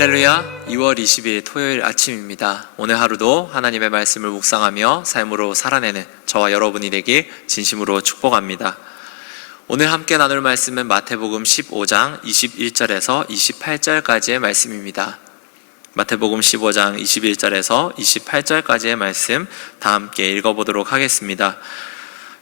할렐루야, 2월 20일 토요일 아침입니다. 오늘 하루도 하나님의 말씀을 묵상하며 삶으로 살아내는 저와 여러분이 되길 진심으로 축복합니다. 오늘 함께 나눌 말씀은 마태복음 15장 21절에서 28절까지의 말씀입니다. 마태복음 15장 21절에서 28절까지의 말씀 다 함께 읽어보도록 하겠습니다.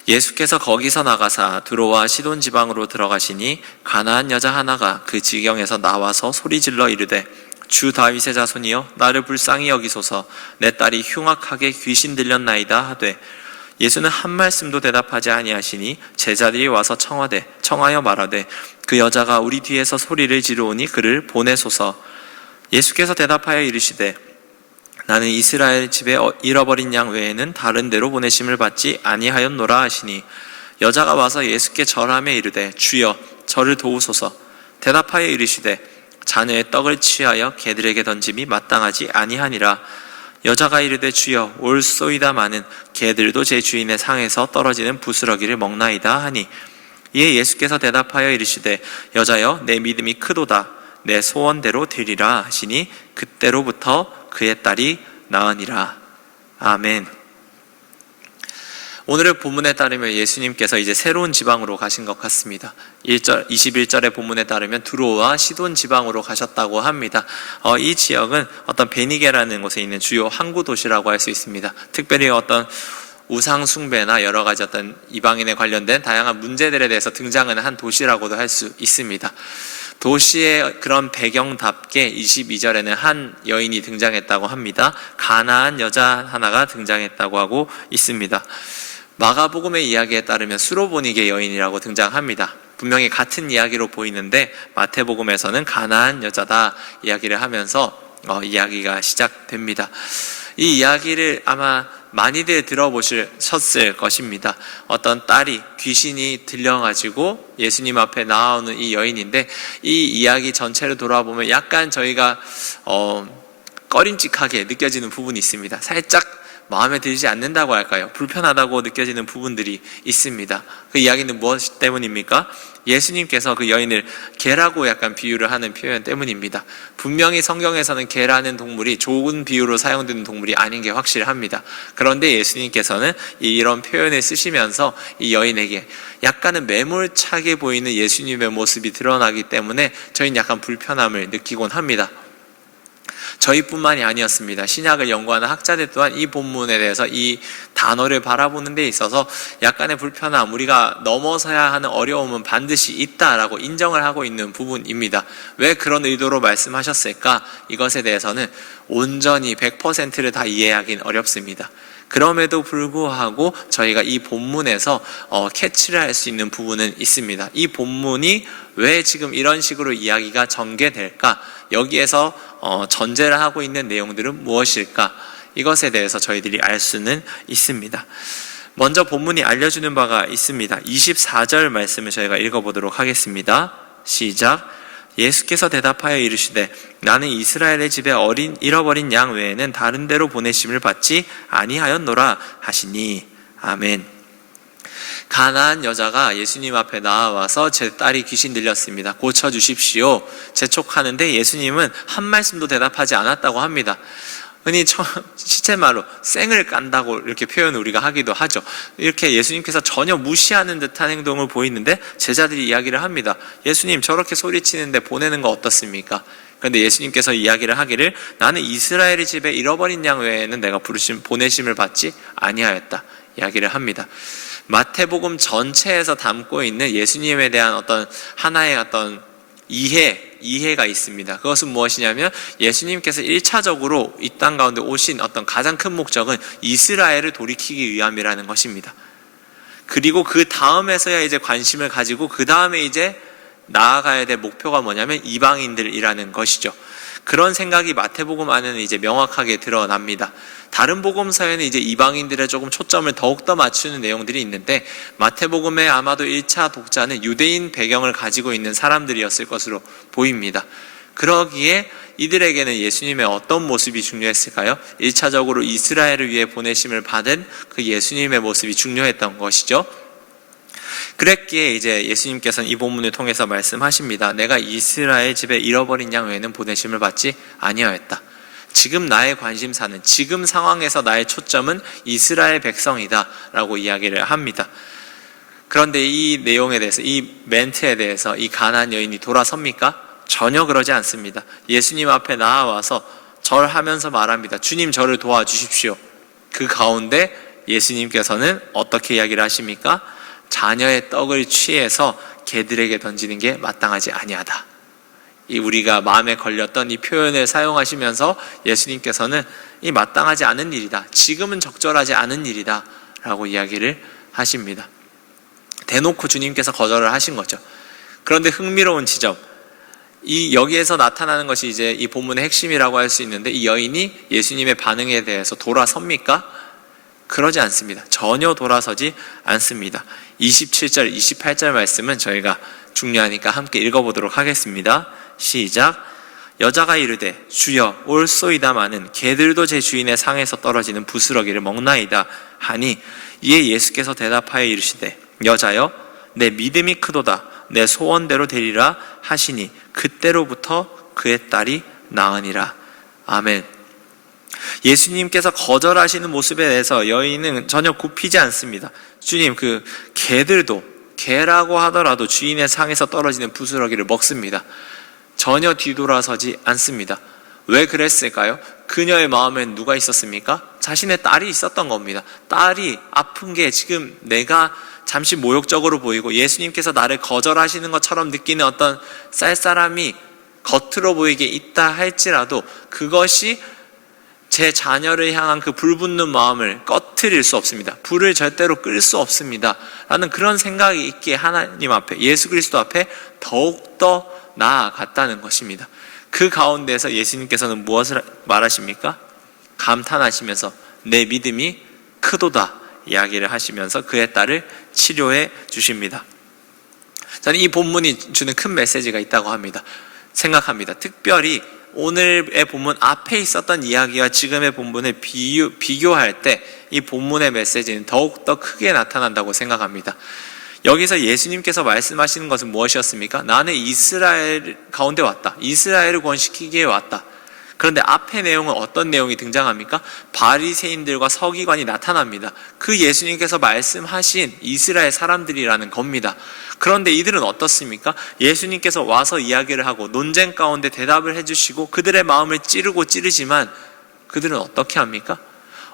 예수께서 거기서 나가사 두로와 시돈 지방으로 들어가시니 가나안 여자 하나가 그 지경에서 나와서 소리질러 이르되 주 다윗의 자손이여 나를 불쌍히 여기소서 내 딸이 흉악하게 귀신 들렸나이다 하되 예수는 한 말씀도 대답하지 아니하시니 제자들이 와서 청하여 말하되 그 여자가 우리 뒤에서 소리를 지르오니 그를 보내소서. 예수께서 대답하여 이르시되 나는 이스라엘 집에 잃어버린 양 외에는 다른 데로 보내심을 받지 아니하였노라 하시니 여자가 와서 예수께 절하며 이르되 주여 저를 도우소서. 대답하여 이르시되 자녀의 떡을 취하여 개들에게 던짐이 마땅하지 아니하니라. 여자가 이르되 주여 올소이다마는 개들도 제 주인의 상에서 떨어지는 부스러기를 먹나이다 하니 이에 예수께서 대답하여 이르시되 여자여 내 믿음이 크도다 내 소원대로 되리라 하시니 그때로부터 그의 딸이 나으니라. 아멘. 오늘의 본문에 따르면 예수님께서 이제 새로운 지방으로 가신 것 같습니다. 21절의 본문에 따르면 두로와 시돈 지방으로 가셨다고 합니다. 이 지역은 어떤 베니게라는 곳에 있는 주요 항구 도시라고 할 수 있습니다. 특별히 어떤 우상 숭배나 여러 가지 어떤 이방인에 관련된 다양한 문제들에 대해서 등장하는 한 도시라고도 할 수 있습니다. 도시의 그런 배경답게 22절에는 한 여인이 등장했다고 합니다. 가나안 여자 하나가 등장했다고 하고 있습니다. 마가복음의 이야기에 따르면 수로보니게 여인이라고 등장합니다. 분명히 같은 이야기로 보이는데 마태복음에서는 가나안 여자다 이야기를 하면서 이야기가 시작됩니다. 이 이야기를 아마 많이들 들어보셨을 것입니다. 어떤 딸이 귀신이 들려가지고 예수님 앞에 나오는 이 여인인데 이 이야기 전체를 돌아보면 약간 저희가 꺼림칙하게 느껴지는 부분이 있습니다. 살짝 마음에 들지 않는다고 할까요? 불편하다고 느껴지는 부분들이 있습니다. 그 이야기는 무엇 때문입니까? 예수님께서 그 여인을 개라고 약간 비유를 하는 표현 때문입니다. 분명히 성경에서는 개라는 동물이 좋은 비유로 사용되는 동물이 아닌 게 확실합니다. 그런데 예수님께서는 이런 표현을 쓰시면서 이 여인에게 약간은 매몰차게 보이는 예수님의 모습이 드러나기 때문에 저희는 약간 불편함을 느끼곤 합니다. 저희뿐만이 아니었습니다. 신약을 연구하는 학자들 또한 이 본문에 대해서 이 단어를 바라보는 데 있어서 약간의 불편함, 우리가 넘어서야 하는 어려움은 반드시 있다라고 인정을 하고 있는 부분입니다. 왜 그런 의도로 말씀하셨을까? 이것에 대해서는 온전히 100%를 다 이해하기는 어렵습니다. 그럼에도 불구하고 저희가 이 본문에서 캐치를 할 수 있는 부분은 있습니다. 이 본문이 왜 지금 이런 식으로 이야기가 전개될까? 여기에서 전제를 하고 있는 내용들은 무엇일까? 이것에 대해서 저희들이 알 수는 있습니다. 먼저 본문이 알려주는 바가 있습니다. 24절 말씀을 저희가 읽어보도록 하겠습니다. 시작. 예수께서 대답하여 이르시되 나는 이스라엘의 집에 잃어버린 양 외에는 다른 데로 보내심을 받지 아니하였노라 하시니. 아멘. 가나안 여자가 예수님 앞에 나와서 제 딸이 귀신 들렸습니다. 고쳐주십시오. 재촉하는데 예수님은 한 말씀도 대답하지 않았다고 합니다. 흔히 시체말로 쌩을 깐다고 이렇게 표현을 우리가 하기도 하죠. 이렇게 예수님께서 전혀 무시하는 듯한 행동을 보이는데 제자들이 이야기를 합니다. 예수님 저렇게 소리치는데 보내는 거 어떻습니까? 그런데 예수님께서 이야기를 하기를 나는 이스라엘의 집에 잃어버린 양 외에는 내가 보내심을 받지 아니하였다 이야기를 합니다. 마태복음 전체에서 담고 있는 예수님에 대한 어떤 하나의 어떤 이해가 있습니다. 그것은 무엇이냐면 예수님께서 1차적으로 이 땅 가운데 오신 어떤 가장 큰 목적은 이스라엘을 돌이키기 위함이라는 것입니다. 그리고 그 다음에서야 이제 관심을 가지고 그 다음에 이제 나아가야 될 목표가 뭐냐면 이방인들이라는 것이죠. 그런 생각이 마태복음 안에는 이제 명확하게 드러납니다. 다른 복음서에는 이제 이방인들의 조금 초점을 더욱더 맞추는 내용들이 있는데 마태복음의 아마도 1차 독자는 유대인 배경을 가지고 있는 사람들이었을 것으로 보입니다. 그러기에 이들에게는 예수님의 어떤 모습이 중요했을까요? 1차적으로 이스라엘을 위해 보내심을 받은 그 예수님의 모습이 중요했던 것이죠. 그랬기에 이제 예수님께서는 이 본문을 통해서 말씀하십니다. 내가 이스라엘 집에 잃어버린 양 외에는 보내심을 받지 아니하였다. 지금 나의 관심사는, 지금 상황에서 나의 초점은 이스라엘 백성이다 라고 이야기를 합니다. 그런데 이 내용에 대해서, 이 멘트에 대해서 이 가나안 여인이 돌아섭니까? 전혀 그러지 않습니다. 예수님 앞에 나와서 절하면서 말합니다. 주님, 저를 도와주십시오. 그 가운데 예수님께서는 어떻게 이야기를 하십니까? 자녀의 떡을 취해서 개들에게 던지는 게 마땅하지 아니하다. 이 우리가 마음에 걸렸던 이 표현을 사용하시면서 예수님께서는 이 마땅하지 않은 일이다, 지금은 적절하지 않은 일이다 라고 이야기를 하십니다. 대놓고 주님께서 거절을 하신 거죠. 그런데 흥미로운 지점, 이 여기에서 나타나는 것이 이제 이 본문의 핵심이라고 할 수 있는데, 이 여인이 예수님의 반응에 대해서 돌아섭니까? 그러지 않습니다. 전혀 돌아서지 않습니다. 27절, 28절 말씀은 저희가 중요하니까 함께 읽어보도록 하겠습니다. 시작. 여자가 이르되 주여 올소이다마는 개들도 제 주인의 상에서 떨어지는 부스러기를 먹나이다 하니, 이에 예수께서 대답하여 이르시되 여자여 내 믿음이 크도다, 내 소원대로 되리라 하시니 그때로부터 그의 딸이 나으니라. 아멘. 예수님께서 거절하시는 모습에 대해서 여인은 전혀 굽히지 않습니다. 주님, 그 개들도, 개라고 하더라도 주인의 상에서 떨어지는 부스러기를 먹습니다. 전혀 뒤돌아서지 않습니다. 왜 그랬을까요? 그녀의 마음엔 누가 있었습니까? 자신의 딸이 있었던 겁니다. 딸이 아픈 게 지금 내가 잠시 모욕적으로 보이고 예수님께서 나를 거절하시는 것처럼 느끼는 어떤 쌀쌀함이 겉으로 보이게 있다 할지라도 그것이 제 자녀를 향한 그 불붙는 마음을 꺼트릴 수 없습니다. 불을 절대로 끌 수 없습니다 라는 그런 생각이 있기에 하나님 앞에, 예수 그리스도 앞에 더욱더 나아갔다는 것입니다. 그 가운데서 예수님께서는 무엇을 말하십니까? 감탄하시면서 내 믿음이 크도다 이야기를 하시면서 그의 딸을 치료해 주십니다. 저는 이 본문이 주는 큰 메시지가 있다고 생각합니다. 특별히 오늘의 본문 앞에 있었던 이야기와 지금의 본문을 비교할 때 이 본문의 메시지는 더욱더 크게 나타난다고 생각합니다. 여기서 예수님께서 말씀하시는 것은 무엇이었습니까? 나는 이스라엘 가운데 왔다, 이스라엘을 구원시키기에 왔다. 그런데 앞의 내용은 어떤 내용이 등장합니까? 바리새인들과 서기관이 나타납니다. 그 예수님께서 말씀하신 이스라엘 사람들이라는 겁니다. 그런데 이들은 어떻습니까? 예수님께서 와서 이야기를 하고 논쟁 가운데 대답을 해주시고 그들의 마음을 찌르지만 그들은 어떻게 합니까?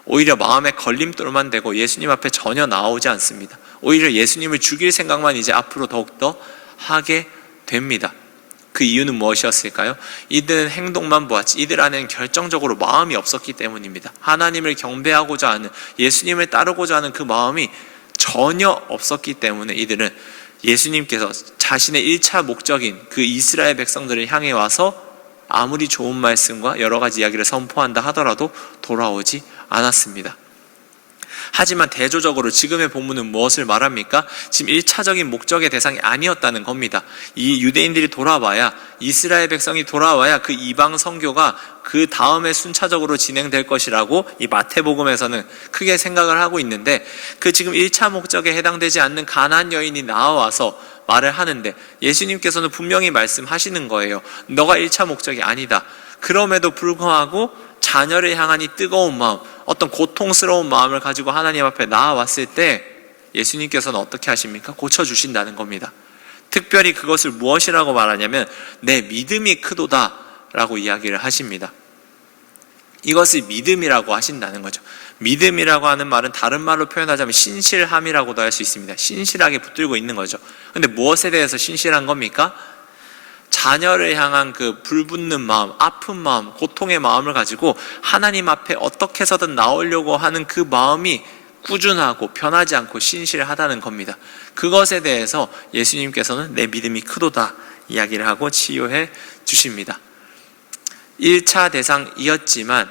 오히려 마음에 걸림돌만 되고 예수님 앞에 전혀 나오지 않습니다. 오히려 예수님을 죽일 생각만 이제 앞으로 더욱더 하게 됩니다. 그 이유는 무엇이었을까요? 이들은 행동만 보았지 이들 안에는 결정적으로 마음이 없었기 때문입니다. 하나님을 경배하고자 하는, 예수님을 따르고자 하는 그 마음이 전혀 없었기 때문에 이들은 예수님께서 자신의 1차 목적인 그 이스라엘 백성들을 향해 와서 아무리 좋은 말씀과 여러 가지 이야기를 선포한다 하더라도 돌아오지 않았습니다. 하지만 대조적으로 지금의 본문은 무엇을 말합니까? 지금 1차적인 목적의 대상이 아니었다는 겁니다. 이 유대인들이 돌아와야, 이스라엘 백성이 돌아와야 그 이방 선교가 그 다음에 순차적으로 진행될 것이라고 이 마태복음에서는 크게 생각을 하고 있는데, 그 지금 1차 목적에 해당되지 않는 가나안 여인이 나와서 말을 하는데 예수님께서는 분명히 말씀하시는 거예요. 너가 1차 목적이 아니다. 그럼에도 불구하고 자녀를 향한 이 뜨거운 마음, 어떤 고통스러운 마음을 가지고 하나님 앞에 나아왔을 때 예수님께서는 어떻게 하십니까? 고쳐주신다는 겁니다. 특별히 그것을 무엇이라고 말하냐면 내 믿음이 크도다 라고 이야기를 하십니다. 이것을 믿음이라고 하신다는 거죠. 믿음이라고 하는 말은 다른 말로 표현하자면 신실함이라고도 할 수 있습니다. 신실하게 붙들고 있는 거죠. 근데 무엇에 대해서 신실한 겁니까? 자녀를 향한 그 불붙는 마음, 아픈 마음, 고통의 마음을 가지고 하나님 앞에 어떻게 해서든 나오려고 하는 그 마음이 꾸준하고 변하지 않고 신실하다는 겁니다. 그것에 대해서 예수님께서는 내 믿음이 크도다 이야기를 하고 치유해 주십니다. 1차 대상이었지만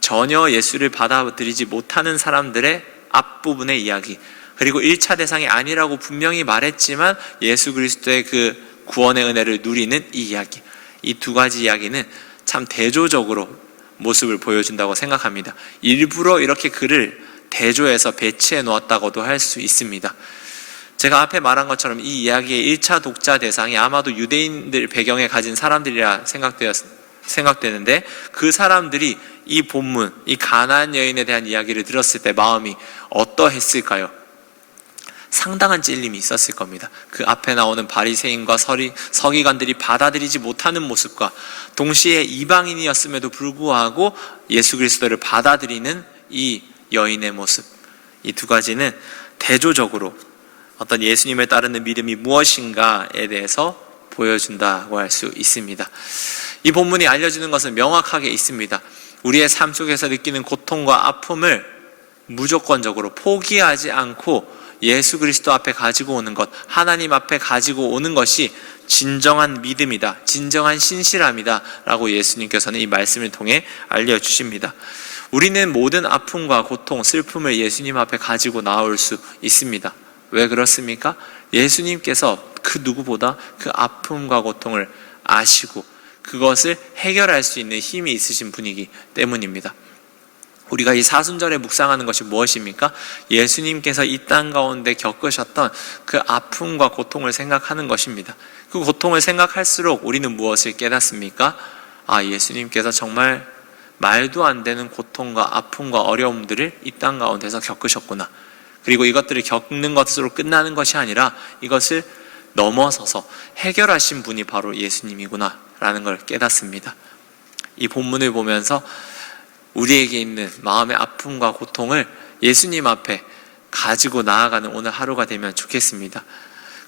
전혀 예수를 받아들이지 못하는 사람들의 앞부분의 이야기, 그리고 1차 대상이 아니라고 분명히 말했지만 예수 그리스도의 그 구원의 은혜를 누리는 이 이야기, 이 두 가지 이야기는 참 대조적으로 모습을 보여준다고 생각합니다. 일부러 이렇게 그를 대조해서 배치해 놓았다고도 할 수 있습니다. 제가 앞에 말한 것처럼 이 이야기의 1차 독자 대상이 아마도 유대인들 배경에 가진 사람들이라 생각되는데, 그 사람들이 이 본문, 이 가나안 여인에 대한 이야기를 들었을 때 마음이 어떠했을까요? 상당한 찔림이 있었을 겁니다. 그 앞에 나오는 바리새인과 서기관들이 받아들이지 못하는 모습과 동시에 이방인이었음에도 불구하고 예수 그리스도를 받아들이는 이 여인의 모습, 이 두 가지는 대조적으로 어떤 예수님을 따르는 믿음이 무엇인가에 대해서 보여준다고 할 수 있습니다. 이 본문이 알려주는 것은 명확하게 있습니다. 우리의 삶 속에서 느끼는 고통과 아픔을 무조건적으로 포기하지 않고 예수 그리스도 앞에 가지고 오는 것, 하나님 앞에 가지고 오는 것이 진정한 믿음이다, 진정한 신실함이다 라고 예수님께서는 이 말씀을 통해 알려주십니다. 우리는 모든 아픔과 고통, 슬픔을 예수님 앞에 가지고 나올 수 있습니다. 왜 그렇습니까? 예수님께서 그 누구보다 그 아픔과 고통을 아시고 그것을 해결할 수 있는 힘이 있으신 분이기 때문입니다. 우리가 이 사순절에 묵상하는 것이 무엇입니까? 예수님께서 이 땅 가운데 겪으셨던 그 아픔과 고통을 생각하는 것입니다. 그 고통을 생각할수록 우리는 무엇을 깨닫습니까? 예수님께서 정말 말도 안 되는 고통과 아픔과 어려움들을 이 땅 가운데서 겪으셨구나. 그리고 이것들을 겪는 것으로 끝나는 것이 아니라 이것을 넘어서서 해결하신 분이 바로 예수님이구나 라는 걸 깨닫습니다. 이 본문을 보면서 우리에게 있는 마음의 아픔과 고통을 예수님 앞에 가지고 나아가는 오늘 하루가 되면 좋겠습니다.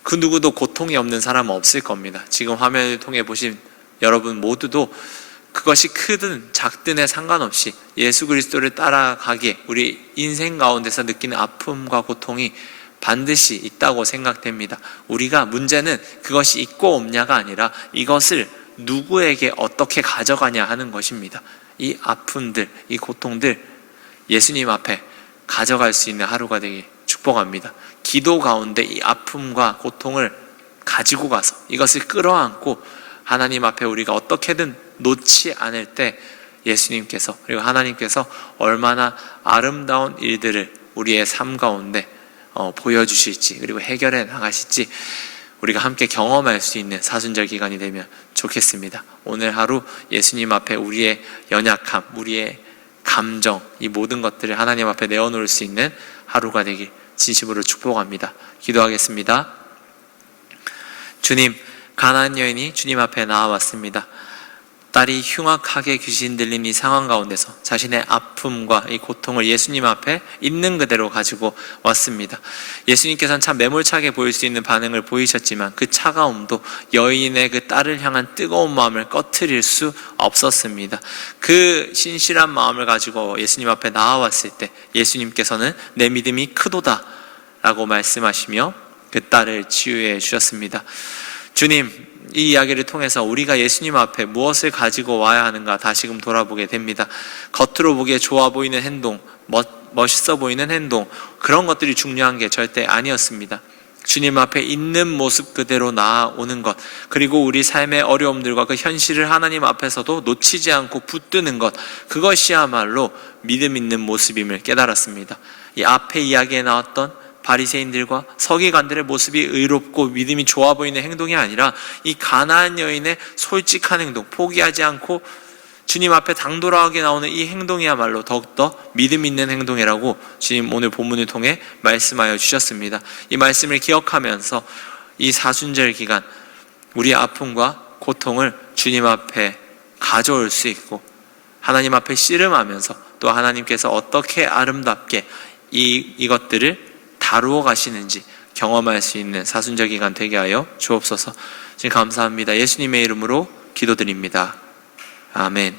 그 누구도 고통이 없는 사람은 없을 겁니다. 지금 화면을 통해 보신 여러분 모두도 그것이 크든 작든에 상관없이 예수 그리스도를 따라가기에 우리 인생 가운데서 느끼는 아픔과 고통이 반드시 있다고 생각됩니다. 문제는 그것이 있고 없냐가 아니라 이것을 누구에게 어떻게 가져가냐 하는 것입니다. 이 아픔들, 이 고통들 예수님 앞에 가져갈 수 있는 하루가 되길 축복합니다. 기도 가운데 이 아픔과 고통을 가지고 가서 이것을 끌어안고 하나님 앞에 우리가 어떻게든 놓지 않을 때 예수님께서 그리고 하나님께서 얼마나 아름다운 일들을 우리의 삶 가운데 보여주실지 그리고 해결해 나가실지 우리가 함께 경험할 수 있는 사순절 기간이 되면 좋겠습니다. 오늘 하루 예수님 앞에 우리의 연약함, 우리의 감정, 이 모든 것들을 하나님 앞에 내어놓을 수 있는 하루가 되길 진심으로 축복합니다. 기도하겠습니다. 주님, 가나안 여인이 주님 앞에 나와왔습니다. 딸이 흉악하게 귀신 들린 이 상황 가운데서 자신의 아픔과 이 고통을 예수님 앞에 있는 그대로 가지고 왔습니다. 예수님께서는 참 매몰차게 보일 수 있는 반응을 보이셨지만 그 차가움도 여인의 그 딸을 향한 뜨거운 마음을 꺼트릴 수 없었습니다. 그 신실한 마음을 가지고 예수님 앞에 나와왔을 때 예수님께서는 내 믿음이 크도다 라고 말씀하시며 그 딸을 치유해 주셨습니다. 주님, 이 이야기를 통해서 우리가 예수님 앞에 무엇을 가지고 와야 하는가 다시금 돌아보게 됩니다. 겉으로 보기에 좋아 보이는 행동, 멋있어 보이는 행동, 그런 것들이 중요한 게 절대 아니었습니다. 주님 앞에 있는 모습 그대로 나아오는 것, 그리고 우리 삶의 어려움들과 그 현실을 하나님 앞에서도 놓치지 않고 붙드는 것, 그것이야말로 믿음 있는 모습임을 깨달았습니다. 이 앞에 이야기에 나왔던 바리새인들과 서기관들의 모습이 의롭고 믿음이 좋아 보이는 행동이 아니라 이 가나안 여인의 솔직한 행동, 포기하지 않고 주님 앞에 당돌하게 나오는 이 행동이야말로 더욱더 믿음 있는 행동이라고 주님 오늘 본문을 통해 말씀하여 주셨습니다. 이 말씀을 기억하면서 이 사순절 기간 우리의 아픔과 고통을 주님 앞에 가져올 수 있고 하나님 앞에 씨름하면서 또 하나님께서 어떻게 아름답게 이것들을 다루어 가시는지 경험할 수 있는 사순절 기간 되게 하여 주옵소서. 지금 감사합니다. 예수님의 이름으로 기도드립니다. 아멘.